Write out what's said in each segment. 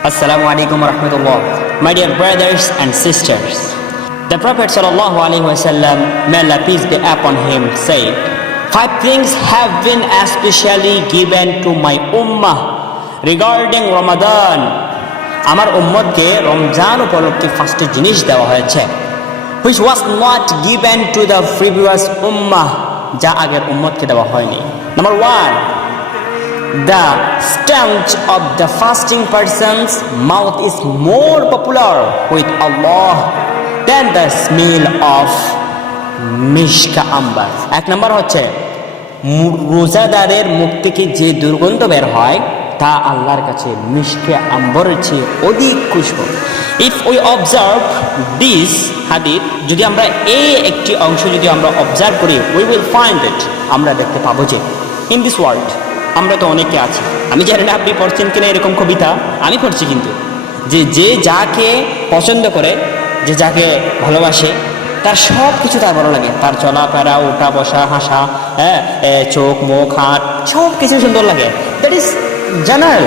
Assalamu alaikum wa rahmatullah. My dear brothers and sisters, the Prophet sallallahu alaihi wasallam, may Allah peace be upon him, said, Five things have been especially given to my ummah regarding Ramadan. আমার উম্মতকে রমজান উপলক্ষে first জিনিস দেওয়া হয়েছে which was not given to the previous ummah যা আগের উম্মতকে দেওয়া হয়নি number one The stench of the fasting person's mouth is more popular with Allah than the smell of মিশকা আম্বার এক নম্বর হচ্ছে রোজাদারের মুখ থেকে যে দুর্গন্ধ বের হয়, তা আল্লাহর কাছে মিশকে আম্বরের চেয়ে অধিক খুশবু। ইফ উই অবজার্ভ দিস হাদিদ যদি আমরা এই একটি অংশ যদি আমরা অবজার্ভ করি উই উইল ফাইন্ড ইট আমরা দেখতে পাবো যে ইন দিস ওয়ার্ল্ড আমরা তো অনেকে আছি। আমি জানি না আপনি পড়ছেন কিনা এরকম কবিতা, আমি পড়ছি কিন্তু। যে যে যাকে পছন্দ করে, যে যাকে ভালোবাসে, তার সব কিছু তার ভালো লাগে। তার চলাফেরা ওঠা বসা, হাসা হ্যাঁ চোখ, মুখ, হাত সব কিছু সুন্দর লাগে। দ্যাট ইজ জেনারেল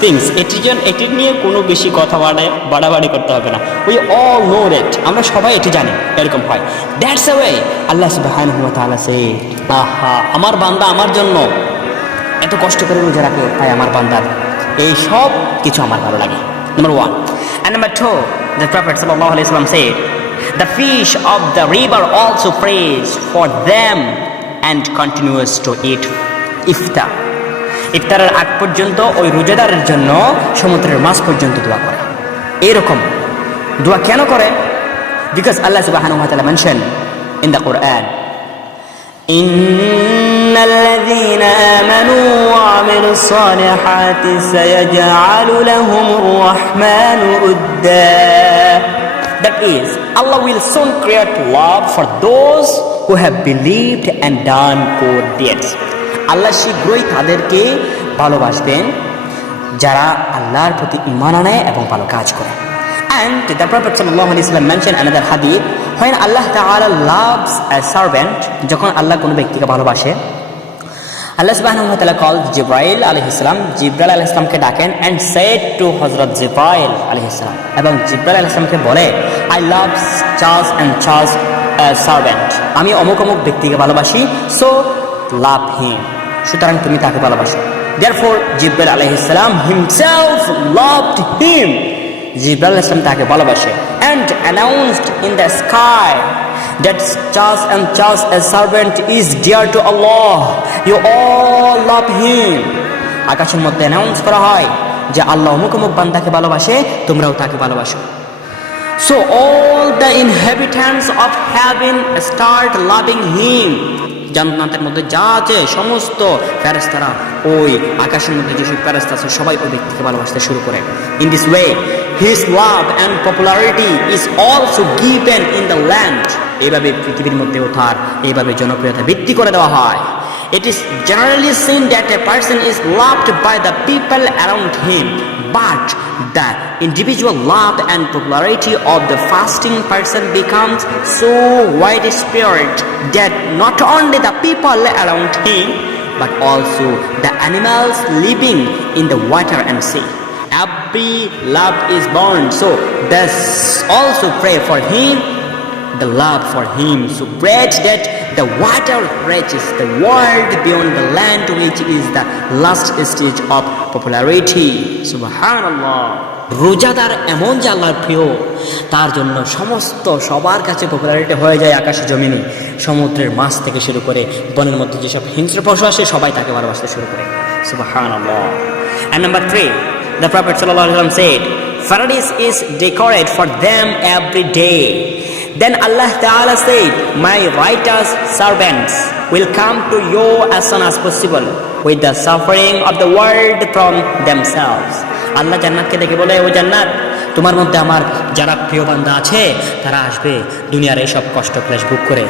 থিংস এটি এটি নিয়ে কোনো বেশি কথা বাড়ায়, বাড়াবাড়ি করতে হবে না। উই অল নো দ্যাট আমরা সবাই এটি জানি, এরকম হয়। দ্যাটস এ ওয়ে আল্লাহ সুবহানাহু ওয়া তাআলা সে আহা, আমার বান্দা আমার জন্য এত কষ্ট করে রোজা রাখে, তাই আমার বান্দার এই সব কিছু আমার ভালো লাগে। Number one and number two the prophet আলাইহি সাল্লাম said, the fish of the river also prays for them and continues to eat ইফতার ইফতারের আগ পর্যন্ত, ওই রোজাদারের জন্য, সমুদ্রের মাছ পর্যন্ত দোয়া করে। এরকম দোয়া কেন করে? বিকজ আল্লাহ সুবহানাহু ওয়া তাআলা mention in the Quran إن الذين آمنوا وعملوا الصالحات سيجعل لهم الرحمن ودا That is, Allah will soon create love for those who have believed and done good deeds. আল্লাহ শীঘ্রই তাদেরকে ভালোবাসবেন যারা আল্লাহর প্রতি ইমান আনে এবং ভালো কাজ করে And the Prophet ﷺ mentioned another hadith when Allah Ta'ala loves a servant যখন আল্লাহ কোনো ব্যক্তিকে ভালোবাসে আল্লাহ তাআলা called জিব্রাইল আলাইহিস সালাম। জিব্রাইল আলাইহিস সালামকে ডাকেন and said to হযরত জিব্রাইল আলাইহিস সালাম এবং জিব্রাইল আলাইহিস সালামকে বলে love Charles and Charles a servant. আমি অমুক অমুক ব্যক্তিকে ভালোবাসি সো লাভ হিম সুতরাং তুমি তাকে ভালোবাসো। Therefore, জিব্রাইল আলাইহিস সালাম himself loved him জিব্রাইল আলাইহিস সালাম তাকে ভালোবাসে। And announced in the sky that Charles and Charles a servant is dear to Allah. You all love him. আকাশের মধ্যে অ্যানাউন্স করা হয় যে আল্লাহ অমুক অমুক বান্দাকে ভালোবাসে, তোমরাও তাকে ভালোবাসো। So all the inhabitants of heaven start loving him. জান্নাতের মধ্যে যা আছে, সমস্ত ফেরেস্তারা ওই আকাশের মধ্যে যেসব ফেরেস্তা আছে, সবাই ওই ব্যক্তিকে ভালোবাসতে শুরু করে। In this way His love and popularity is also given in the land এইভাবে পৃথিবীর মধ্যেও তার এইভাবে জনপ্রিয়তা বৃদ্ধি করে দেওয়া হয় It is generally seen that a person is loved by the people around him, but the individual love and popularity of the fasting person becomes so widespread that not only the people around him, but also the animals living in the water and sea. Every love is born, so thus also pray for him the love for him so great that the water reaches the world beyond the land which is the last stage of popularity subhanallah রোজাদার এমন যে আল্লাহর প্রিয় তার জন্য সমস্ত সবার কাছে পপুলারিটি হয়ে যায় আকাশে জমিনে সমুদ্রের মাছ থেকে শুরু করে বনের মধ্যে যেসব হিংস্র পশু আসে সবাই তাকে ভালোবাসতে শুরু করে and number 3 the prophet said paradise is decorated for them every day then Allah Ta'ala said, My righteous servants will come to you as soon as possible with the suffering of the world from themselves. আল্লাহ জান্নাতকে দেখে বলে ও জান্নাত তোমার মধ্যে আমার যারা প্রিয় বান্দা আছে তারা আসবে দুনিয়ার এইসব কষ্ট ক্লেশ ভোগ করে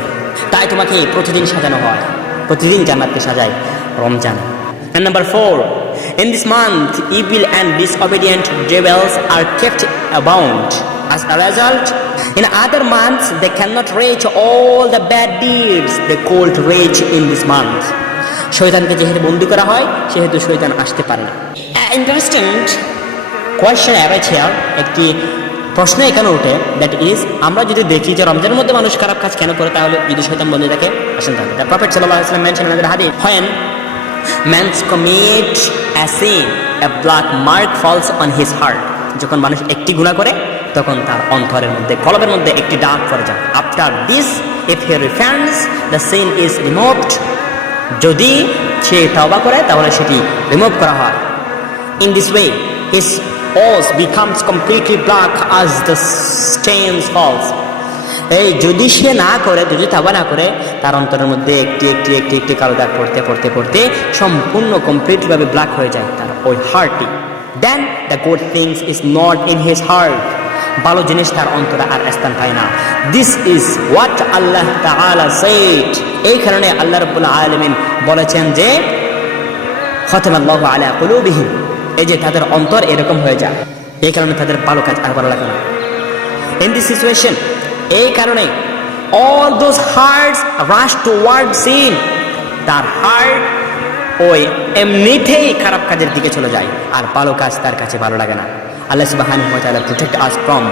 তাই তোমাকে প্রতিদিন সাজানো হয় প্রতিদিন জান্নাতকে সাজায় Ramzan number four, in this month, evil and disobedient devils are kept abound. As a result, in other months, they cannot reach all the bad deeds they could reach in this month. শয়তানকে যেহেতু বন্দি করা হয় সেহেতু শয়তান আসতে পারে না। ইন্টারেস্টেন্ট কোয়েশ্চেন অ্যারাইজ হিয়ার একটি প্রশ্ন এখানে ওঠে দ্যাট ইজ আমরা যদি দেখি যে রমজানের মধ্যে মানুষ খারাপ কাজ কেন করে তাহলে যদি শয়তান বন্ধু থাকে আসেন তাহলে। প্রফেট সাল্লাল্লাহু আলাইহি মেনশন হাদিস when commit a sin a black mark falls on his heart যখন মানুষ একটি গুনাহ করে তখন তার অন্তরের মধ্যে কলবের মধ্যে একটি দাগ পড়ে যায় after this if he repents the sin is removed যদি সে তওবা করে তাহলে সেটি রিমুভ করা হয় In this way, his oath becomes completely black as the stains falls. এই যদি সে না করে, যদি তাবা না করে, তার অন্তরের মধ্যে একটি একটি একটি একটি কালো দাগ পড়তে পড়তে পড়তে সম্পূর্ণ কমপ্লিটভাবে ব্ল্যাক হয়ে যায় তার ওই হার্টটি then the good things is not in his heart ভালো জিনিস তার অন্তরে আর স্থান পায় না। দিস ইজ হোয়াট আল্লাহ তাআলা সেড এই কারণে আল্লাহ রাব্বুল আলামিন বলেছেন যে খতম আল্লাহ আলা কুলুবিহিম। এই যে তাদের অন্তর এরকম হয়ে যায়। এই কারণে তাদের ভালো কাজ আর ভালো লাগে না। ইন দিস সিচুয়েশন এই কারণে all those hearts rush towards sin তার হার্ট ওই এমনিতেই খারাপ কাজের দিকে চলে যায় আর ভালো কাজ তার কাছে ভালো লাগে না আল্লাহ তাআলা protect us from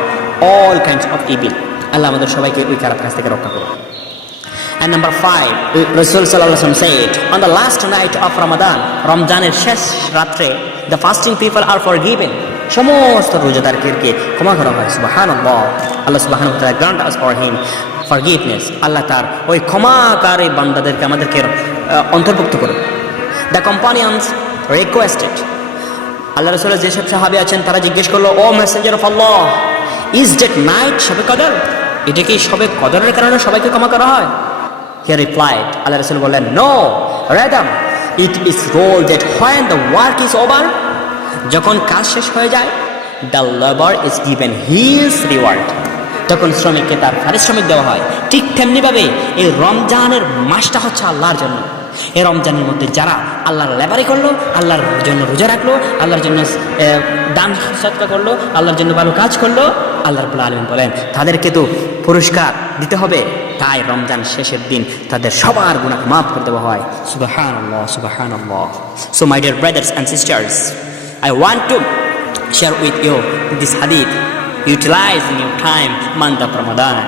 all kinds of evil Allah আমাদের সবাইকে ওই খারাপ কাজ থেকে রক্ষা করুন And number five, Rasul said, on the last night of Ramadan, রমজানের শেষ রাত্রে the fasting people are forgiven. সমস্ত রোজাদারকে ক্ষমা করা হয় সুবাহান আল্লাহ সুবাহান grant us for him forgiveness Allah তার ওই ক্ষমাকারী বান্দাদেরকে আমাদেরকে অন্তর্ভুক্ত করুন। দ্য কম্পানিয়ন্স রিকোয়েস্টেড আল্লাহ রসুলের যেসব সাহাবি আছেন তারা জিজ্ঞেস করল O messenger of Allah is that night সবে কদর? এটা কি সবে কদরের কারণে সবাইকে ক্ষমা করা হয়? He replied, আল্লাহ Rasul বললেন, No, rather, it is rule that when the work is over, যখন কাজ শেষ হয়ে যায়, the labour is given his reward তখন শ্রমিককে তার পারিশ্রমিক দেওয়া হয়। ঠিক তেমনিভাবে এই রমজানের মাসটা হচ্ছে আল্লাহর জন্য। এই রমজানের মধ্যে যারা আল্লাহর লেবারি করল আল্লাহর জন্য রোজা রাখল আল্লাহর জন্য দান সৎকা করল আল্লাহর জন্য ভালো কাজ করল আল্লাহ রবুল্লা আলমিন বলেন তাদেরকে তো পুরস্কার দিতে হবে। তাই রমজান শেষের দিন তাদের সবার গুণাকে মাফ করে দেওয়া হয়। সুবাহান সুবাহান so my dear brothers and sisters I want to share with you this hadith utilizing your time month of Ramadan.